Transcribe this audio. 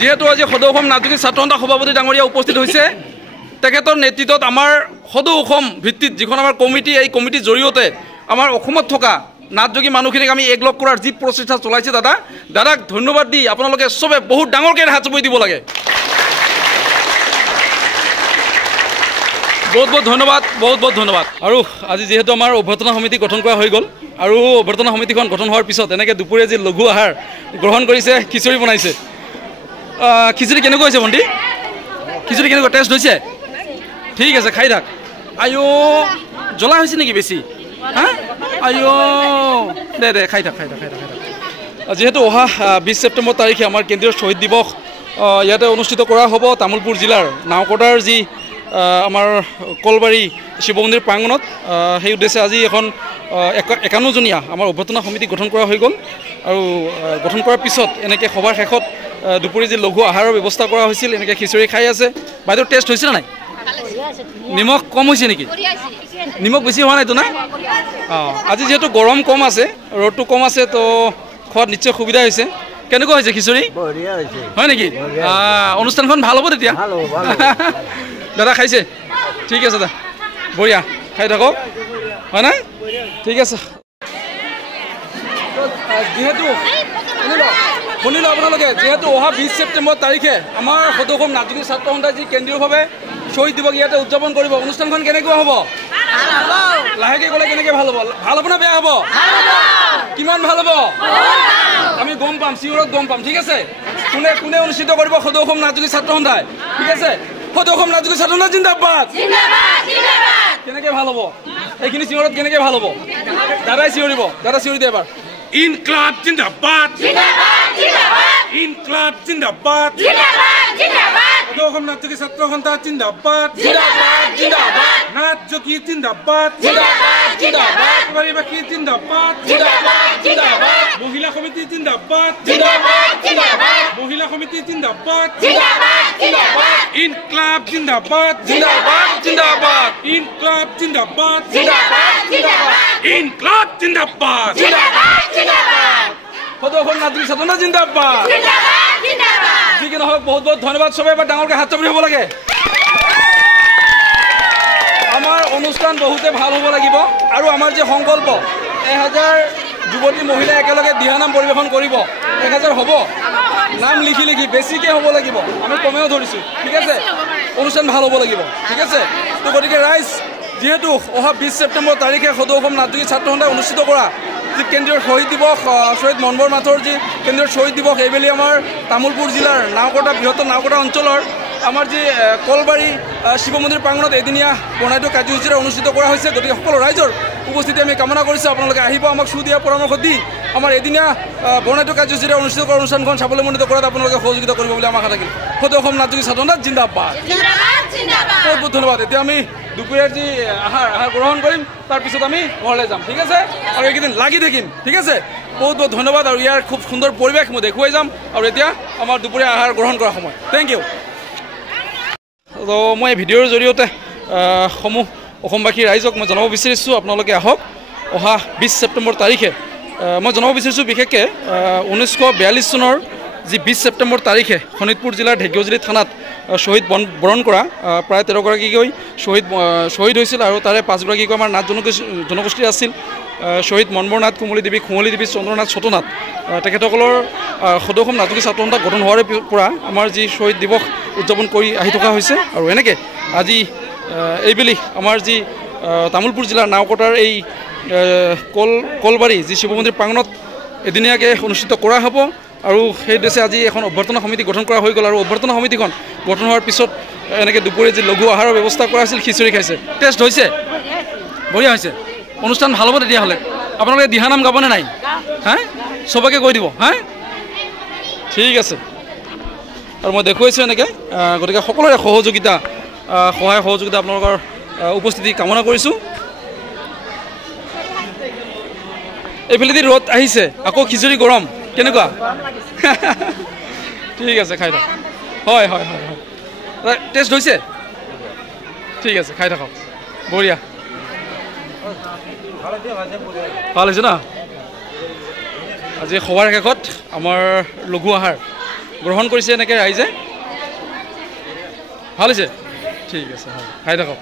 যেহেতু আজি সদৌ অসম নাট্যগীত ছাত্ৰ সন্থা সভাপতি ডাঙৰীয়া উপস্থিত হৈছে তেখেতৰ নেতৃত্বত আমাৰ সদৌ অসম ভিত্তিত যিখন আমাৰ কমিটি এই কমিটিৰ জৰিয়তে আমাৰ অসমত থকা নাটযোগী মানুহখিনিক আমি একলগ কৰাৰ যি প্ৰচেষ্টা চলাইছে দাদাক ধন্যবাদ দি আপোনালোকে চবে বহুত ডাঙৰকৈ হাত চুপি দিব লাগে বহুত ধন্যবাদ বহুত ধন্যবাদ আৰু আজি যেহেতু আমাৰ অভ্যৰ্থনা সমিতি গঠন কৰা হৈ গ'ল আৰু অভ্যৰ্থনা সমিতিখন গঠন হোৱাৰ পিছত এনেকৈ দুপৰীয়া যি লঘু আহাৰ গ্ৰহণ কৰিছে খিচৰি বনাইছে খিচৰি কেনেকুৱা হৈছে ভণ্টি খিচৰি কেনেকুৱা টেষ্ট হৈছে ঠিক আছে খাই থাক আইঅ জ্বলা হৈছে নেকি বেছি হা আইঅ দে খাই থাক যেহেতু অহা 20 ছেপ্টেম্বৰ তাৰিখে আমাৰ কেন্দ্ৰীয় শ্বহীদ দিৱস ইয়াতে অনুষ্ঠিত কৰা হ'ব তামুলপুৰ জিলাৰ নাওকটাৰ যি আমাৰ কলবাৰী শিৱ মন্দিৰ প্ৰাংগণত সেই উদ্দেশ্যে আজি এখন 51জনীয়া আমাৰ অভ্যৰ্থনা সমিতি গঠন কৰা হৈ গ'ল আৰু গঠন কৰাৰ পিছত এনেকৈ সভাৰ শেষত দুপৰীয়া যি লঘু আহাৰৰ ব্যৱস্থা কৰা হৈছিল এনেকৈ খিচৰি খাই আছে বাইদেউ টেষ্ট হৈছিল নাই নিমখ কম হৈছে নেকি নিমখ বেছি হোৱা নাইতো না আজি যেহেতু গৰম কম আছে ৰ'দটো কম আছে তো খোৱাত নিশ্চয় সুবিধা হৈছে কেনেকুৱা হৈছে খিচৰি হয় নেকি অনুষ্ঠানখন ভাল হ'ব তেতিয়া দাদা খাইছে ঠিক আছে দা বঢ়িয়া খাই থাকক হয় না ঠিক আছে যেহেতু শুনিলোঁ আপোনালোকে যেহেতু অহা 20 ছেপ্টেম্বৰ তাৰিখে আমাৰ সদৌ অসম নাট্যগীত ছাত্ৰ সন্থাই যি কেন্দ্ৰীয়ভাৱে শ্বহীদ দিৱস ইয়াতে উদযাপন কৰিব অনুষ্ঠানখন কেনেকুৱা হ'ব লাহেকৈ গ'লে কেনেকৈ ভাল হ'ব না বেয়া হ'ব কিমান ভাল হ'ব আমি গম পাম চিঞৰত গম পাম ঠিক আছে কোনে অনুষ্ঠিত কৰিব সদৌ অসম নাট্যগীত ছাত্ৰ সন্থাই ঠিক আছে সদৌ অসম নাট্যগীত ছাত্ৰ সন্থা জিন্দাবাদ কেনেকৈ ভাল হ'ব এইখিনি চিঞৰত কেনেকৈ ভাল হ'ব দাদাই চিঞৰিব দাদা চিঞৰি দিয়ে এবাৰ ইনকলাব জিন্দাবাদ ইনকলাব জিন্দাবাদ সদৌ অসম নাট্যগীত ছাত্ৰ সন্থা জিন্দাবাদ নাটযোগী জিন্দাবাদ পৰিবাসী জিন্দাবাদ মহিলা সমিতি জিন্দাবাদ মহিলা সমিতি জিন্দাবাদ ইনকলাব জিন্দাবাদ ইনকলাব জিন্দাবাদ ইনকলাব জিন্দাবাদ সদৌ অসম নাট্যগীত ছাত্ৰ সন্থা জিন্দাবাদ যি কি নহওক বহুত ধন্যবাদ চবে এবাৰ ডাঙৰকৈ হাত চাপৰি হ'ব লাগে আমাৰ অনুষ্ঠান বহুতে ভাল হ'ব লাগিব আৰু আমাৰ যে সংকল্প 1000 যুৱতী মহিলা একেলগে দিহানাম পৰিৱেশন কৰিব 1000 হ'ব নাম লিখি বেছিকৈ হ'ব লাগিব আমি কমেও ধৰিছোঁ ঠিক আছে অনুষ্ঠান ভাল হ'ব লাগিব ঠিক আছে তো গতিকে ৰাইজ যেহেতু অহা 20 ছেপ্টেম্বৰ তাৰিখে সদৌ অসম নাট্যগীত ছাত্ৰ সন্থাই অনুষ্ঠিত কৰা যি কেন্দ্ৰীয় শ্বহীদ দিৱস শ্বহীদ মনবৰ মাথৰ যি কেন্দ্ৰীয় শ্বহীদ দিৱস এইবেলি আমাৰ তামুলপুৰ জিলাৰ নাওকটা বৃহত্তৰ নাওকটা অঞ্চলৰ আমাৰ যি কলবাৰী শিৱ মন্দিৰ প্ৰাংগণত এদিনীয়া বৰ্ণাঢ্য কাৰ্যসূচীৰে অনুষ্ঠিত কৰা হৈছে গতিকে সকলো ৰাইজৰ উপস্থিতি আমি কামনা কৰিছোঁ আপোনালোকে আহিব আমাক সুদিয়া পৰামৰ্শ দি আমাৰ এদিনীয়া বৰ্ণাঢ্য কাৰ্যসূচীৰে অনুষ্ঠিত কৰা অনুষ্ঠানখন চাবলৈ মনোনীত কৰাত আপোনালোকে সহযোগিতা কৰিব বুলি আমাৰ আশা থাকিল সদৌ অসম নাট্যগীত ছাত্ৰ সন্থা জিন্দাবাদ বহুত ধন্যবাদ এতিয়া আমি দুপৰীয়াৰ যি আহাৰ গ্ৰহণ কৰিম তাৰপিছত আমি ঘৰলৈ যাম ঠিক আছে আৰু এইকেইদিন লাগি থাকিম ঠিক আছে বহুত ধন্যবাদ আৰু ইয়াৰ খুব সুন্দৰ পৰিৱেশ মই দেখুৱাই যাম আৰু এতিয়া আমাৰ দুপৰীয়া আহাৰ গ্ৰহণ কৰাৰ সময় থেংক ইউ তো মই এই ভিডিঅ'ৰ জৰিয়তে সমূহ অসমবাসী ৰাইজক মই জনাব বিচাৰিছোঁ আপোনালোকে আহক অহা 20 ছেপ্টেম্বৰ তাৰিখে মই জনাব বিচাৰিছোঁ বিশেষকৈ 1942 চনৰ যি 20 ছেপ্টেম্বৰ তাৰিখে শোণিতপুৰ জিলাৰ ঢেকীয়াজুলি থানাত শ্বহীদ বৰণ কৰা প্ৰায় 13গৰাকীকৈ শ্বহীদ হৈছিল আৰু তাৰে 5গৰাকীকৈ আমাৰ নাথ জনগোষ্ঠীৰ আছিল শ্বহীদ মনবৰ নাথ কুমলী দেৱী চন্দ্ৰনাথ ছটনাথ তেখেতসকলৰ সদৌ অসম নাট্যগীত ছাত্ৰ সন্থা গঠন হোৱাৰ পৰা আমাৰ যি শ্বহীদ দিৱস উদযাপন কৰি আহি থকা হৈছে আৰু এনেকৈ আজি এইবেলি আমাৰ যি তামুলপুৰ জিলাৰ নাওকটাৰ এই কলবাৰী যি শিৱ মন্দিৰ প্ৰাংগণত এদিনীয়াকৈ অনুষ্ঠিত কৰা হ'ব আৰু সেই উদ্দেশ্যে আজি এখন অভ্যৰ্থনা সমিতি গঠন কৰা হৈ গ'ল আৰু অভ্যৰ্থনা সমিতিখন গঠন হোৱাৰ পিছত এনেকৈ দুপৰীয়া যি লঘু আহাৰৰ ব্যৱস্থা কৰা আছিল খিচৰি খাইছে টেষ্ট হৈছে বঢ়িয়া হৈছে অনুষ্ঠান ভাল হ'ব তেতিয়াহ'লে আপোনালোকে দিহানাম গাবনে নাই হা চবকে কৈ দিব হা ঠিক আছে আৰু মই দেখুৱাইছোঁ এনেকৈ গতিকে সকলোৰে সহায় সহযোগিতা আপোনালোকৰ উপস্থিতি কামনা কৰিছোঁ এইফালেদি ৰ'দ আহিছে আকৌ খিচৰি গৰম কেনেকুৱা ঠিক আছে খাই থাকক হয় টেষ্ট হৈছে ঠিক আছে খাই থাকক বঢ়িয়া ভাল হৈছে না আজি সভাৰ শেষত আমাৰ লঘু আহাৰ গ্ৰহণ কৰিছে এনেকৈ ৰাইজে ভাল হৈছে ঠিক আছে হয় খাই থাকক